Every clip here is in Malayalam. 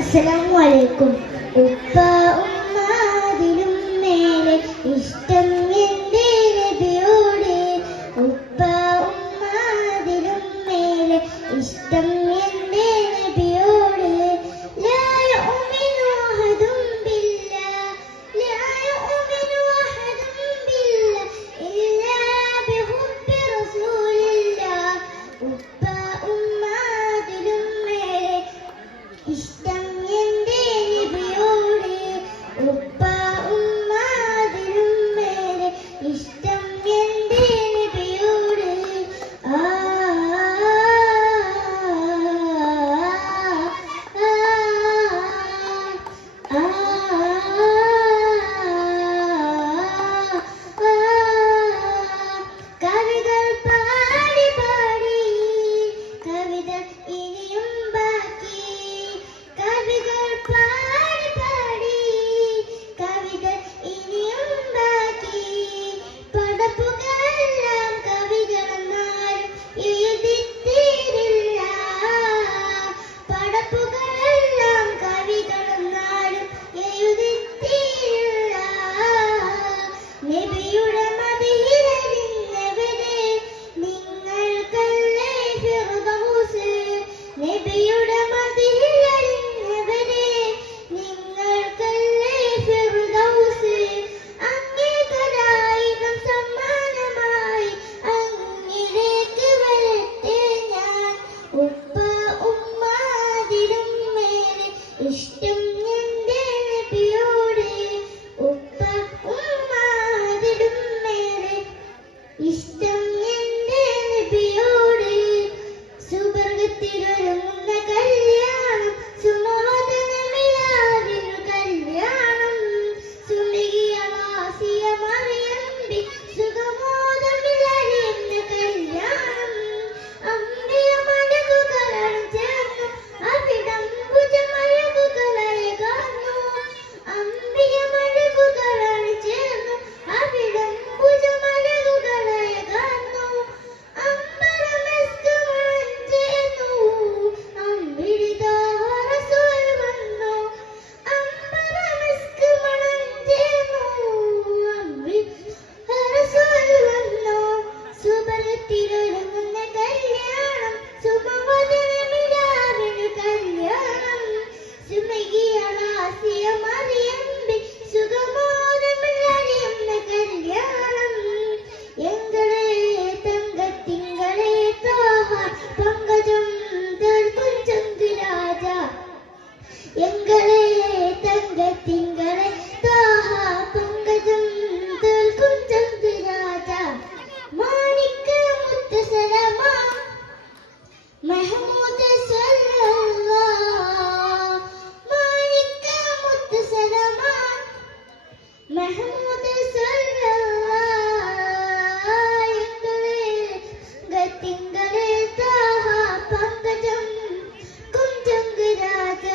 അസ്സലാമു അലൈക്കും. ഉപ്പ ഉമ്മാതിലും മേലെ ഇഷ്ടം എൻ്റെ നബിയോട്. ഉപ്പ ഉമ്മാതിലും മേലെ ഇഷ്ടം എൻ്റെ നബിയോട്. ലാ യുഅ്മിനു അഹദും ബില്ലാഹ് ലാ യുഅ്മിനു അഹദും ബില്ലാഹ് ഇല്ലാ ബിഹുബ്ബി റസൂലില്ലാഹ്. ഉപ്പ ഉമ്മാതിലും മേലെ ഇഷ്ടം എൻ്റെ നബിയോട്. ഉപ്പ ഉമ്മാതിലും മേലെ ഇഷ്ടം എൻ്റെ നബിയോട്. ആ കവികൾ പാടി പാടി കവിത ഇനിയും ബാക്കി. കവികൾ പാടി പാടി കവിത ഇനിയും ബാക്കി. പടപ്പുകളെല്ലാം കവികളെന്നാലും എഴുതിത്തീരില്ല. പടപ്പുകളെല്ലാം കവികളെന്നാലും എഴുതിത്തീരില്ല. നബിയുടെ മദീനയിലെന്നവരെ നിങ്ങൾക്കല്ലേ ഫിർദൗസ്. നബിയുടെ മദീനയിലെന്നവരെ നിങ്ങൾക്കല്ലേ ഫിർദൗസ്. അങ്ങേക്കൊരായിരം സമ്മാനമായി അങ്ങിലേക്ക് വരട്ടെ ഞാൻ. ഉപ്പ ഉമ്മാതിലും മേലെ ഇഷ്ടം എൻ്റെ നബിയോട്. ഉപ്പ ഉമ്മാതിലും മേലെ ഇഷ്ടം എൻ്റെ നബിയോട്. സുബർഗത്തിലൊരുങ്ങുന്ന കല്യാണം സുമോദനമിലാവിനു കല്യാണം. സുമികിയവാസിയ മറിയമ്പി സുഖമോദമിലറിയുന്ന കല്യാണം. അമ്പിയ മലകുകളാണ് ചേർന്നു അവിടം ഭുജമലകുകളെ കാന്നു. അമ്പിയ മലകുകളാണ് ചേർന്നു അവിടം ഭുജമലകുകളെ കാന്നു. അമ്പരമെസ്ക് മണം ചേർന്നു അമ്പിളിതാ റസൂൽ വന്നു. അമ്പരമെസ്ക് മണം ചേർന്നു അമ്പിളിതാ റസൂൽ വന്നു. സുബർഗത്തിലൊരുങ്ങുന്ന കല്യാണം സുമവദനമിലാവിനു കല്യാണം. സുമകിയവാസിയ മറിയമ്പി സുഖമോദമിലറിയുന്ന കല്യാണം. എങ്കളെ തങ്കത്തിങ്കളെ തോഹ പങ്കജം തീർക്കും ചങ്കുരാജ. എങ്കളെ തങ്കത്തിങ്കളെ തോഹ പങ്കജം തീർക്കും ചങ്കുരാജ. മാണിക്ക മുത്തസലമ മെഹമൂദ് സല്ലല്ലാഹ്. മാണിക്ക മുത്തസലമ മെഹമൂദ് സല്ലല്ലാഹ്. എങ്കളെ തങ്കത്തിങ്കളെ തോഹ പങ്കജം കുഞ്ചങ്കുരാജ.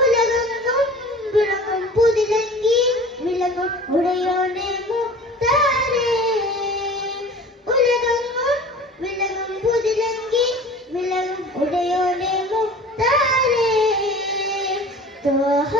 ഉലകെങ്ങും വിളങ്ങും പുതിലങ്കി വിളങ്ങും ഉടയോനെ മുക്താരേ. ഉലകെങ്ങും വിളങ്ങും പുതിലങ്കി വിളങ്ങും ഉടയോനെ മുക്താരേ. തോഹ